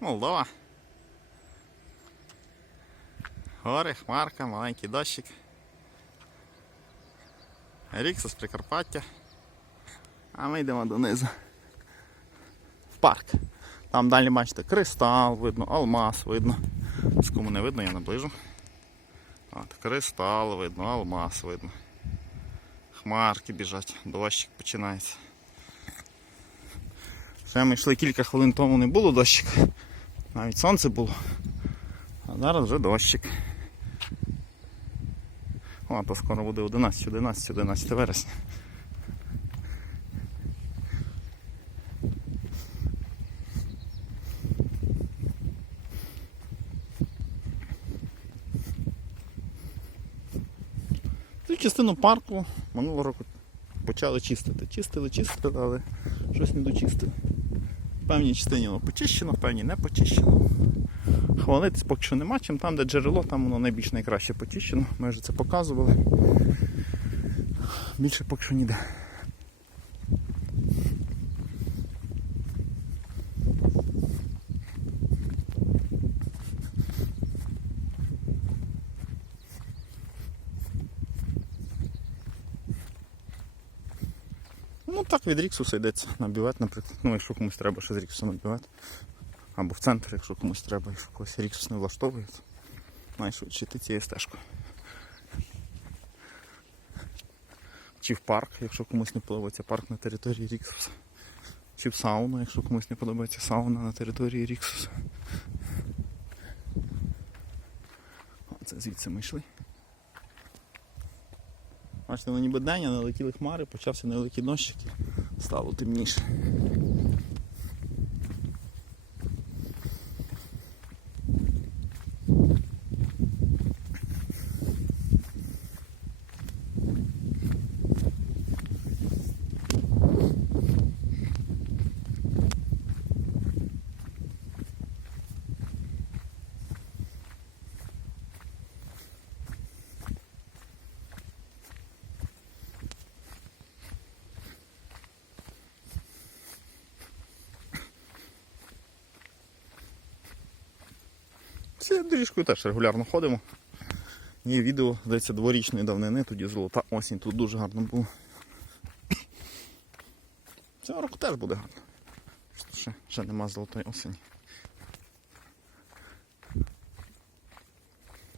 Молдова. Гори, хмарка, маленький дощик. Ріксос Прикарпаття. А ми йдемо донизу. В парк. Там далі бачите кристал видно, алмаз видно. З кому не видно, я наближу. От, кристал видно, алмаз видно. Хмарки біжать, дощик починається. Ще ми йшли кілька хвилин тому не було дощик. Навіть сонце було. А зараз вже дощик. О, то скоро буде 11, 11, 11 вересня. Цю частину парку минулого року почали чистити. Чистили, чистили, але щось не дочистили. В певній частині воно почищено, в певній не почищено. Хвалитись поки що нема чим. Там, де джерело, там воно найбільш найкраще почищено. Ми вже це показували. Більше поки що ніде. Від Ріксуса йдеться на наприклад. Ну, якщо комусь треба ще з Ріксуса на. Або в центр, якщо комусь треба, якщо когось Ріксус не влаштовує, то найшвидше йти цією стежкою. Чи в парк, якщо комусь не подобається парк на території Ріксуса. Чи в сауну, якщо комусь не подобається сауна на території Ріксуса. Оце звідси ми йшли. Бачите, воно ніби день, а налетіли хмари, почався невеликий дощик і стало темніше. Цією доріжкою теж регулярно ходимо. Є відео, здається, дворічної давнини, тоді золота осінь, тут дуже гарно було. Цього року теж буде гарно. Ще, ще нема золотої осені.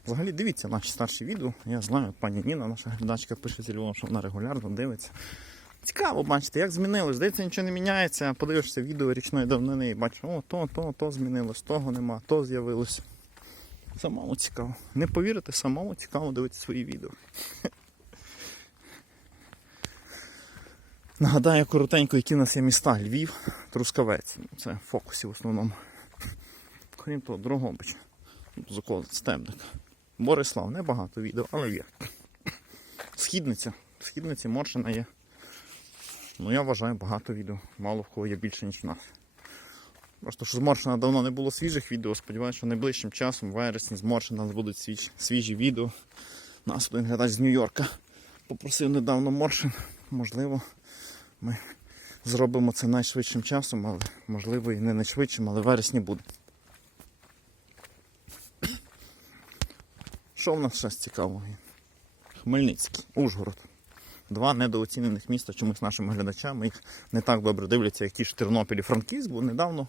Взагалі дивіться наші старші відео. Я знаю, пані Ніна, наша глядачка, пише зі Львова, що вона регулярно дивиться. Цікаво бачите, як змінилось. Здається, нічого не міняється. Подивишся відео річної давнини і бачиш, о, то, то, то змінилось, того нема, то з'явилось. Самому цікаво. Не повірите, самому цікаво дивитися свої відео. Нагадаю коротенько, які в нас є міста. Львів, Трускавець. Це в фокусі в основному. Крім того, Дрогобич. Заколець, Стемник. Борислав, небагато відео, але є. Східниця. В Східниці Моршина є. Ну я вважаю багато відео. Мало в кого є більше, ніж в нас. Просто що з Моршина давно не було свіжих відео. Сподіваюся, що найближчим часом, в вересні, з Моршина будуть свіжі, свіжі відео. Нас один глядач з Нью-Йорка попросив недавно Моршин. Можливо, ми зробимо це найшвидшим часом, але можливо і не найшвидшим, але вересні буде. Що в нас ще з цікавого? Хмельницький, Ужгород. Два недооцінених міста чомусь нашими глядачами. Їх не так добре дивляться, як ті ж Тернопіль і Франківськ, бо недавно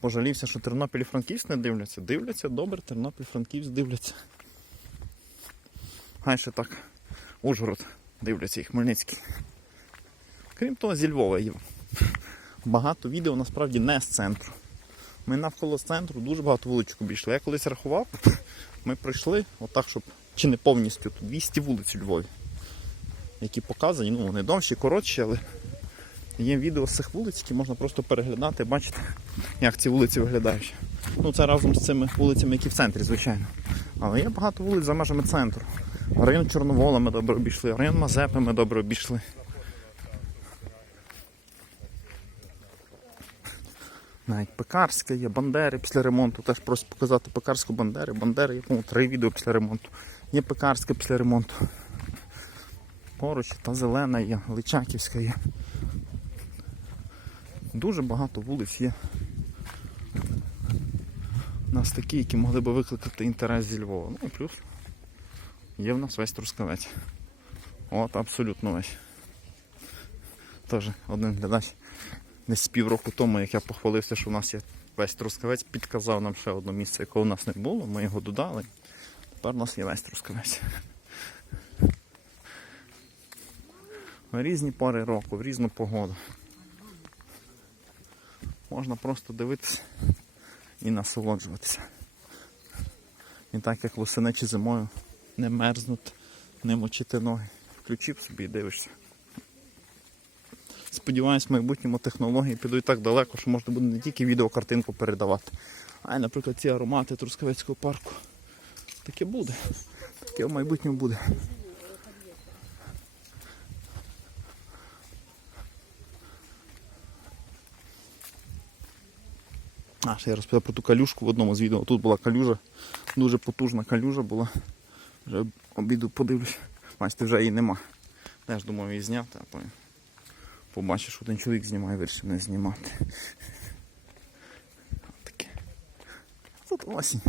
пожалівся, що Тернопіль і Франківськ не дивляться. Дивляться добре, Тернопіль, Франківськ дивляться. Хай ще так Ужгород дивляться і Хмельницький. Крім того, зі Львова є багато відео насправді не з центру. Ми навколо з центру дуже багато вуличок обійшли. Я колись рахував, ми пройшли отак, щоб чи не повністю тут 200 вулиць у Львові які показані, ну вони довші, коротші, але є відео з цих вулиць, які можна просто переглядати, бачити, як ці вулиці виглядають. Ну це разом з цими вулицями, які в центрі, звичайно. Але є багато вулиць за межами центру. Район Чорновола ми добре обійшли, район Мазепи ми добре обійшли. Навіть Пекарська є, Бандери після ремонту. Теж просять показати Пекарську Бандери. Бандери є, по-моєму, три відео після ремонту. Є Пекарська після ремонту. Поруч та зелена є, Личаківська є. Дуже багато вулиць є. у нас такі, які могли б викликати інтерес зі Львова. Ну і плюс є в нас весь Трускавець. От абсолютно весь. Теж один глядач десь півроку тому, як я похвалився, що в нас є весь Трускавець, підказав нам ще одне місце, якого у нас не було, ми його додали. Тепер у нас є весь Трускавець. В різні пори року, в різну погоду. Можна просто дивитися і насолоджуватися. І так як восени чи зимою не мерзнуть, не мочити ноги. Включив собі і дивишся. Сподіваюсь, в майбутньому технології підуть так далеко, що можна буде не тільки відеокартинку передавати, а й, наприклад, ці аромати Трускавецького парку. Таке буде. Таке в майбутньому буде. А, ще я розповідав про ту калюшку в одному з відео. Тут була калюжа, дуже потужна калюжа була. Вже обіду подивлюсь. Бачите, вже її нема. Теж думав її зняти, а потім побачиш, що один чоловік знімає, вирішив не знімати. Таке. Тут осінь.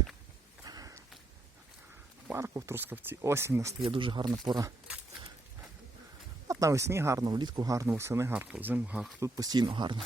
В парку в Трускавці осінь настає дуже гарна пора. От навесні гарно, влітку гарно, восени гарно, взимку гарно. Тут постійно гарно.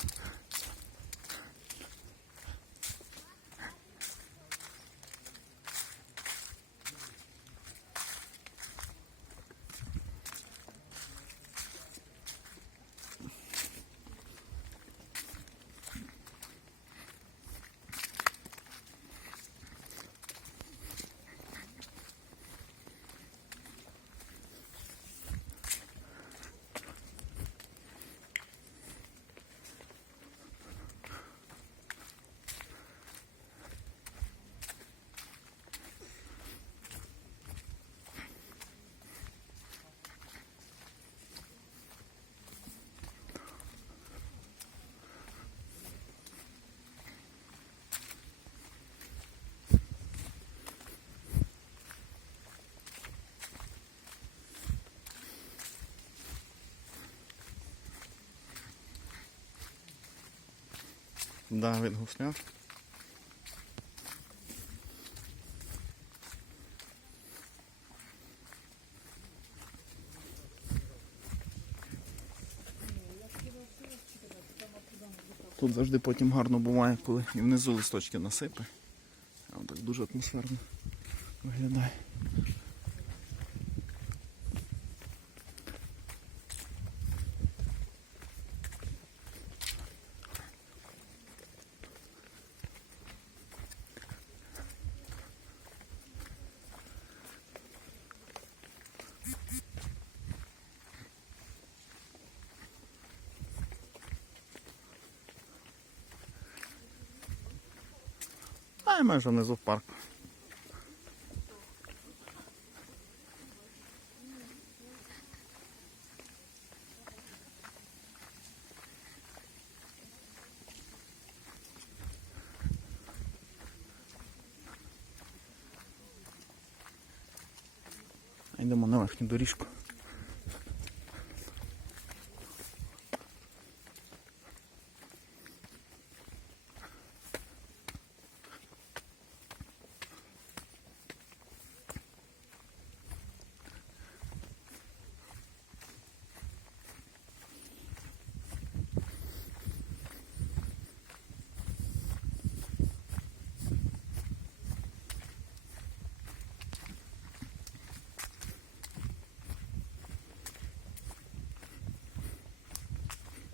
Да, від гусня. Тут завжди потім гарно буває, коли і внизу листочки насипе. А так дуже атмосферно виглядає. А ми вже внизу в парку. Йдемо на верхню доріжку.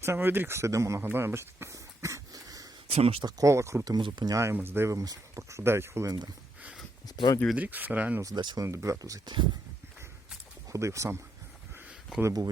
Це ми від рік йдемо, нагадаю, бачите. Це ми ж так кола крутимо, зупиняємось, дивимось, поки що 9 хвилин. йдемо. Насправді від рік реально за 10 хвилин до бювету зайти. Ходив сам, коли був в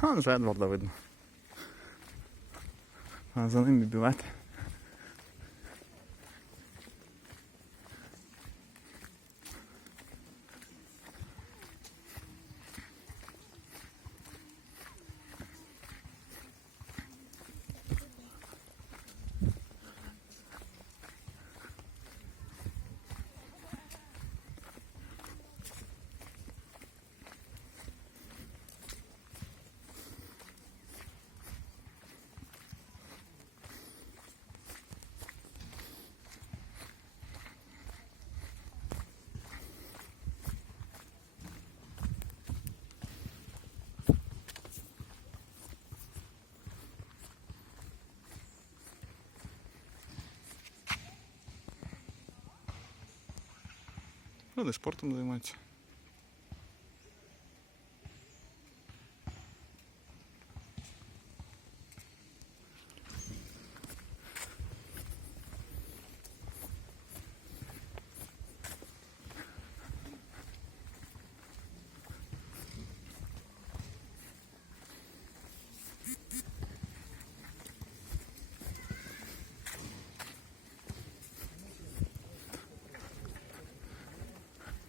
Ха, вже Едварда видно. А за ним бівет. Люди спортом займаються.